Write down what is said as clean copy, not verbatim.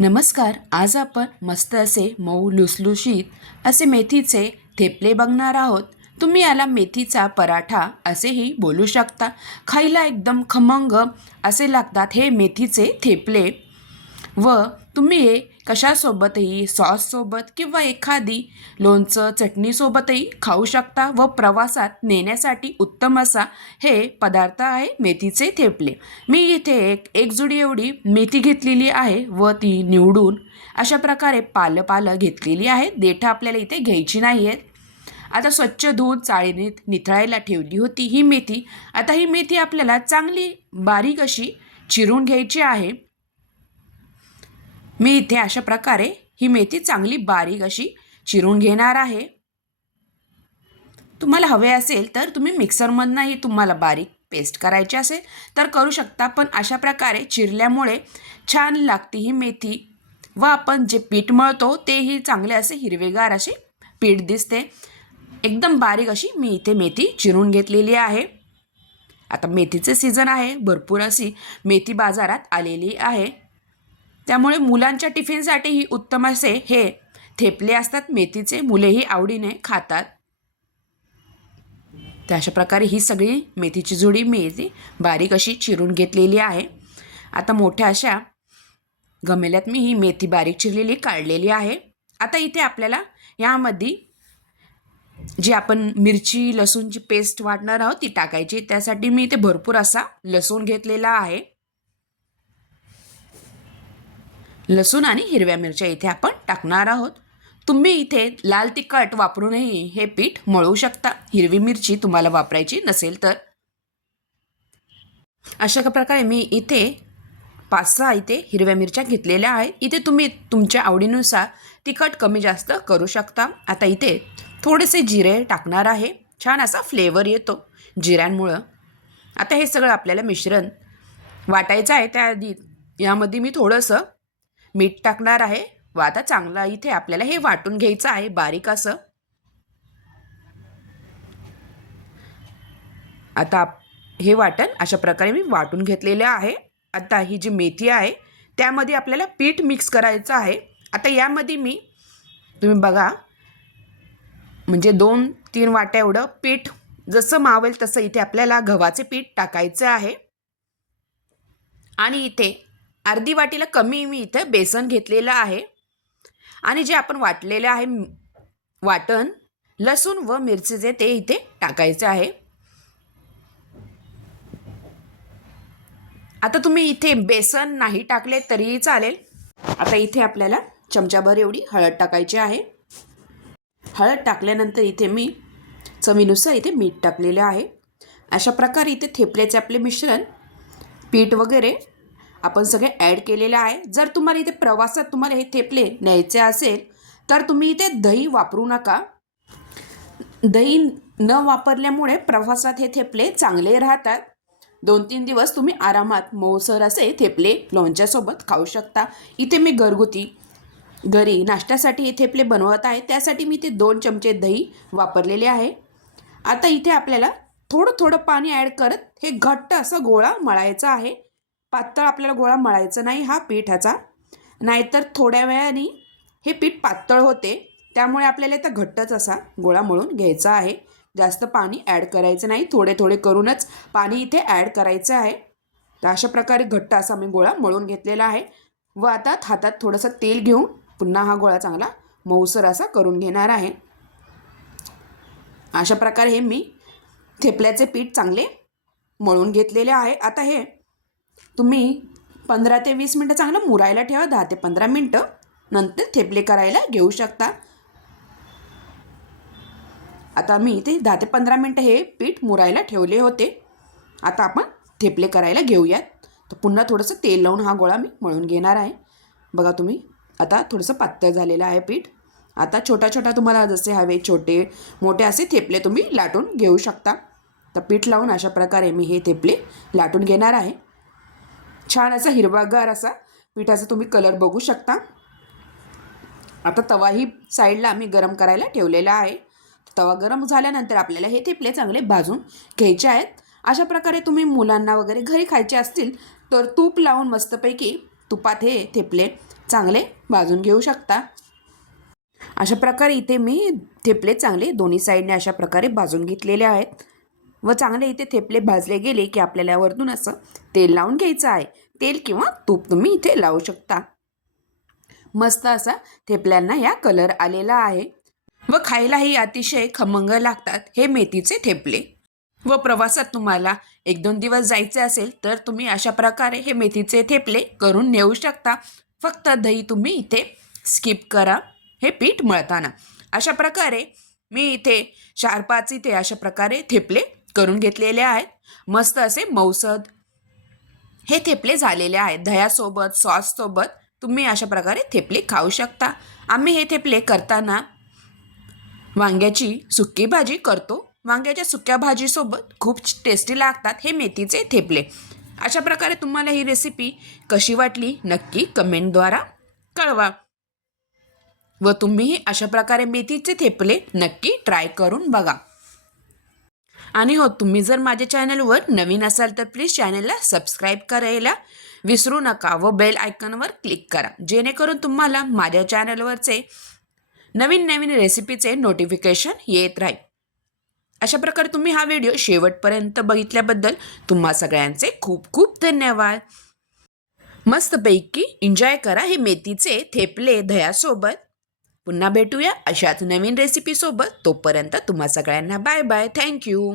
नमस्कार. आज आपण मस्त असे मऊ लुसलुशीत असे मेथीचे थेपले बघणार आहोत. तुम्ही याला मेथीचा पराठा असेही बोलू शकता. खायला एकदम खमंग असे लागतात हे मेथीचे थेपले. व तुम्ही हे कशासोबतही सॉससोबत किंवा एखादी लोणचं चटणीसोबतही खाऊ शकता व प्रवासात नेण्यासाठी उत्तम असा हे पदार्थ आहे मेथीचे थेपले. मी इथे एक जुडी एवढी मेथी घेतलेली आहे व ती निवडून अशा प्रकारे पालं घेतलेली आहे. देठं आपल्याला इथे घ्यायची नाही आहेत. आता स्वच्छ धुवून चाळणीत निथळायला ठेवली होती ही मेथी. आता ही मेथी आपल्याला चांगली बारीक अशी चिरून घ्यायची आहे. मी इथे अशा प्रकारे ही मेथी चांगली बारीक अशी चिरून घेणार आहे. तुम्हाला हवे असेल तर तुम्ही मिक्सरमधनंही तुम्हाला बारीक पेस्ट करायची असेल तर करू शकता, पण अशा प्रकारे चिरल्यामुळे छान लागते ही मेथी व आपण जे पीठ मळतो तेही चांगले असे हिरवेगार असे पीठ दिसते. एकदम बारीक अशी मी इथे मेथी चिरून घेतलेली आहे. आता मेथीचे सीझन आहे, भरपूर अशी मेथी बाजारात आलेली आहे. त्यामुळे मुलांच्या टिफिनसाठी ही उत्तम असे हे थेपले असतात मेथीचे. मुलेही आवडीने खातात. तर अशा प्रकारे ही सगळी मेथीची जुडी मी इथे बारीक अशी चिरून घेतलेली आहे. आता मोठ्या अशा गमेल्यात मी ही मेथी बारीक चिरलेली काढलेली आहे. आता इथे आपल्याला यामध्ये जी आपण मिरची लसूणची पेस्ट वाटणार आहोत ती टाकायची. त्यासाठी मी इथे भरपूर असा लसूण घेतलेला आहे. लसूण आणि हिरव्या मिरच्या इथे आपण टाकणार आहोत. तुम्ही इथे लाल तिखट वापरूनही हे पीठ मळू शकता, हिरवी मिरची तुम्हाला वापरायची नसेल तर. अशा प्रकारे मी इथे 5-6 इथे हिरव्या मिरच्या घेतलेल्या आहेत. इथे तुम्ही तुमच्या आवडीनुसार तिखट कमी जास्त करू शकता. आता इथे थोडेसे जिरे टाकणार आहे. छान असा फ्लेवर येतो जिऱ्यांमुळं. आता हे सगळं आपल्याला मिश्रण वाटायचं आहे. त्याआधी यामध्ये मी थोडंसं मीठ टाकणार आहे व आता चांगलं इथे आपल्याला हे वाटून घ्यायचं आहे बारीक असं. आता हे वाटण अशा प्रकारे मी वाटून घेतलेलं आहे. आता ही जी मेथी आहे त्यामध्ये आपल्याला पीठ मिक्स करायचं आहे. आता यामध्ये मी तुम्ही बघा म्हणजे 2-3 वाट्या एवढं पीठ जसं मावेल तसं इथे आपल्याला गव्हाचे पीठ टाकायचं आहे. आणि इथे अर्धी वाटीला कमी मी इथं बेसन घेतलेलं आहे. आणि जे आपण वाटलेलं आहे वाटण लसूण व मिरचीचे ते इथे टाकायचे आहे. आता तुम्ही इथे बेसन नाही टाकले तरीही चालेल. आता इथे आपल्याला चमचाभर एवढी हळद टाकायची आहे. हळद टाकल्यानंतर इथे मी चवीनुसार इथे मीठ टाकलेलं आहे. अशा प्रकारे इथे थेपल्याचे आपले मिश्रण पीठ वगैरे आपण सगळे ॲड केलेलं आहे. जर तुम्हाला इथे प्रवासात तुम्हाला हे थेपले न्यायचे असेल तर तुम्ही इथे दही वापरू नका. दही न वापरल्यामुळे प्रवासात हे थेपले चांगले राहतात. 2-3 दिवस तुम्ही आरामात मऊसर असे थेपले लोणच्यासोबत खाऊ शकता. इथे मी घरी नाश्त्यासाठी हे थेपले बनवत आहे. त्यासाठी मी इथे 2 चमचे दही वापरलेले आहे. आता इथे आपल्याला थोडं पाणी ॲड करत हे घट्ट असा गोळा मळायचा आहे. पातळ आपल्याला गोळा मळायचा नाही हा पिठाचा, नाहीतर थोड्या वेळाने हे पीठ पातळ होते. त्यामुळे आपल्याला इथं घट्टच असा गोळा मळून घ्यायचा आहे. जास्त पाणी ॲड करायचं नाही, थोडे करूनच पाणी इथे ॲड करायचं आहे. तर अशा प्रकारे घट्ट असा मी गोळा मळून घेतलेला आहे. व आता हातात थोडंसं तेल घेऊन पुन्हा हा गोळा चांगला मऊसर असा करून घेणार आहे. अशा प्रकारे हे मी थेपल्याचे पीठ चांगले मळून घेतलेले आहे. आता हे तुम्ही 15 ते 20 मिनटं चांगलं मुरायला ठेवा. 10 ते 15 मिनटं नंतर थेपले करायला घेऊ शकता. आता मी इथे 10 ते 15 मिनटं हे पीठ मुरायला ठेवले होते. आता आपण थेपले करायला घेऊयात. तर पुन्हा थोडंसं तेल लावून हा गोळा मी मळून घेणार आहे. बघा तुम्ही आता थोडंसं पातळ झालेलं आहे पीठ. आता छोटा तुम्हाला जसे हवे छोटे मोठे असे थेपले तुम्ही लाटून घेऊ शकता. तर पीठ लावून अशा प्रकारे मी हे थेपले लाटून घेणार आहे. छान असा हिरवागार असा पिठाचा तुम्ही कलर बघू शकता. आता तवाही साईडला मी गरम करायला ठेवलेला आहे. तवा गरम झाल्यानंतर आपल्याला हे थेपले चांगले भाजून घ्यायचे आहेत. अशा प्रकारे तुम्ही मुलांना वगैरे घरी खायचे असतील तर तूप लावून मस्तपैकी तुपात हे थेपले चांगले भाजून घेऊ शकता। अशा प्रकारे इथे मी थेपले चांगले दोन्ही साईडने अशा प्रकारे भाजून घेतलेले आहेत व चांगले इथे थेपले भाजले गेले की आपल्याला वरतून असं तेल लावून घ्यायचं आहे। तेल किंवा तूप तुम्ही इथे लावू शकता। मस्त असा थेपल्यांना या कलर आलेला आहे व खायलाही अतिशय खमंग लागतात हे मेथीचे थेपले। व प्रवासात तुम्हाला 1-2 दिवस जायचे असेल तर तुम्ही अशा प्रकारे हे मेथीचे थेपले करून नेऊ शकता। फक्त दही तुम्ही इथे स्किप करा हे पीठ मळताना। अशा प्रकारे मी इथे 4-5 इथे अशा प्रकारे थेपले करून घेतलेले आहेत। मस्त असे मऊसद हे थेपले झालेले आहेत। दह्यासोबत सॉससोबत तुम्ही अशा प्रकारे थेपले खाऊ शकता। आम्ही हे थेपले करताना वांग्याची सुकी भाजी करतो। वांग्याच्या सुक्या भाजीसोबत खूप टेस्टी लागतात हे मेथीचे थेपले। अशा प्रकारे तुम्हाला ही रेसिपी कशी वाटली नक्की कमेंटद्वारा कळवा व तुम्हीही अशा प्रकारे मेथीचे थेपले नक्की ट्राय करून बघा। आणि हो, तुम्ही जर माझ्या चॅनलवर नवीन असाल तर प्लीज चॅनलला सबस्क्राईब करायला विसरू नका व बेल आयकॉनवर क्लिक करा, जेणेकरून तुम्हाला माझ्या चॅनलवरचे नवीन रेसिपीचे नोटिफिकेशन येत राहील। अशा प्रकारे तुम्ही हा व्हिडिओ शेवटपर्यंत बघितल्याबद्दल तुम्हा सगळ्यांचे खूप खूप धन्यवाद। मस्तपैकी एन्जॉय करा हे मेथीचे थेपले दह्यासोबत। पुन्हा भेटूया अशाच नवीन रेसिपीसोबत। तोपर्यंत तुम्हा सगळ्यांना बाय बाय, थँक्यू।